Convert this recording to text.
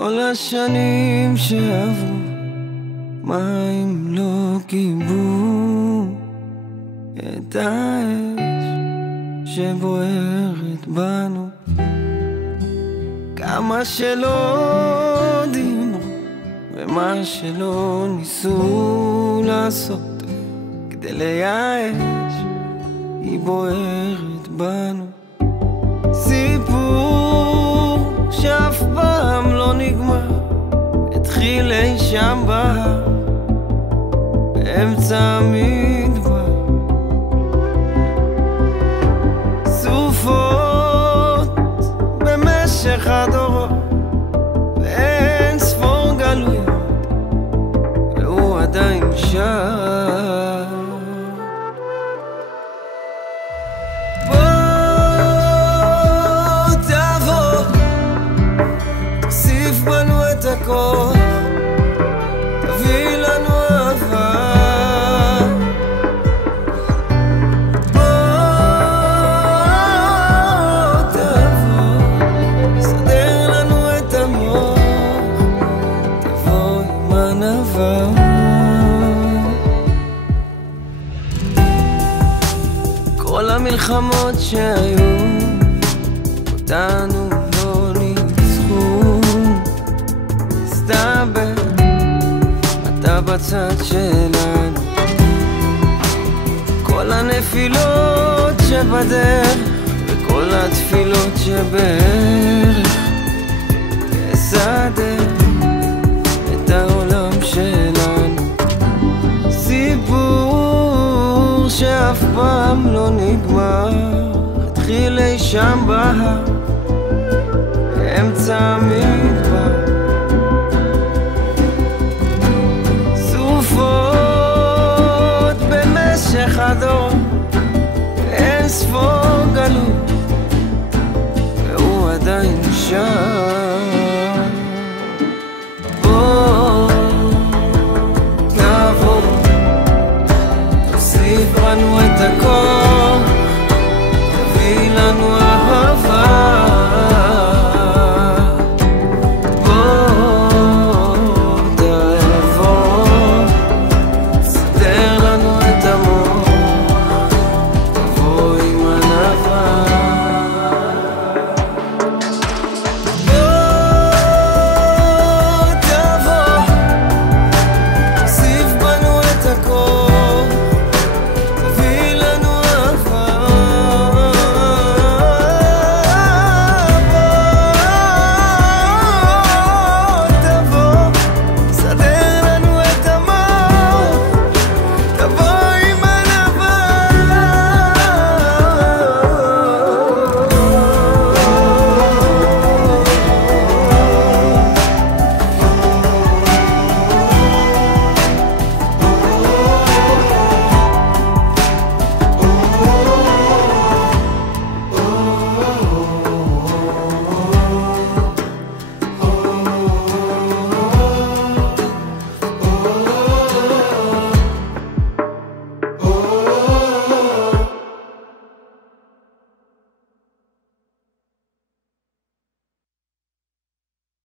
כל השנים שעברו, מים לא גיבו את האש שבוערת בנו. כמה שלא דינו ומה שלא ניסו לעשות כדי לייאש, היא בוערת בנו. סיפור שאף פעם לא נגמר, התחיל אי שם בהר באמצע המדבר. סופות במשך הדורות ואין ספור גלויות, והוא עדיין שם. בוא תבוא, תוסיף בנו את הכוח, תביא לנו אהבה. בוא תבוא, סדר לנו את המוח, תבוא עם ענווה. כל המלחמות שהיו אותנו לא ניצחו, מסתבר אתה בצד שלנו. כל הנפילות שבדרך וכל התפילות שבערך, תסדר את העולם שלנו. סיפור שאף פעם לא נגמר, התחיל אי שם בהר באמצע המדבר. סופות במשך הדור, אין ספור גלות, והוא עדיין שם.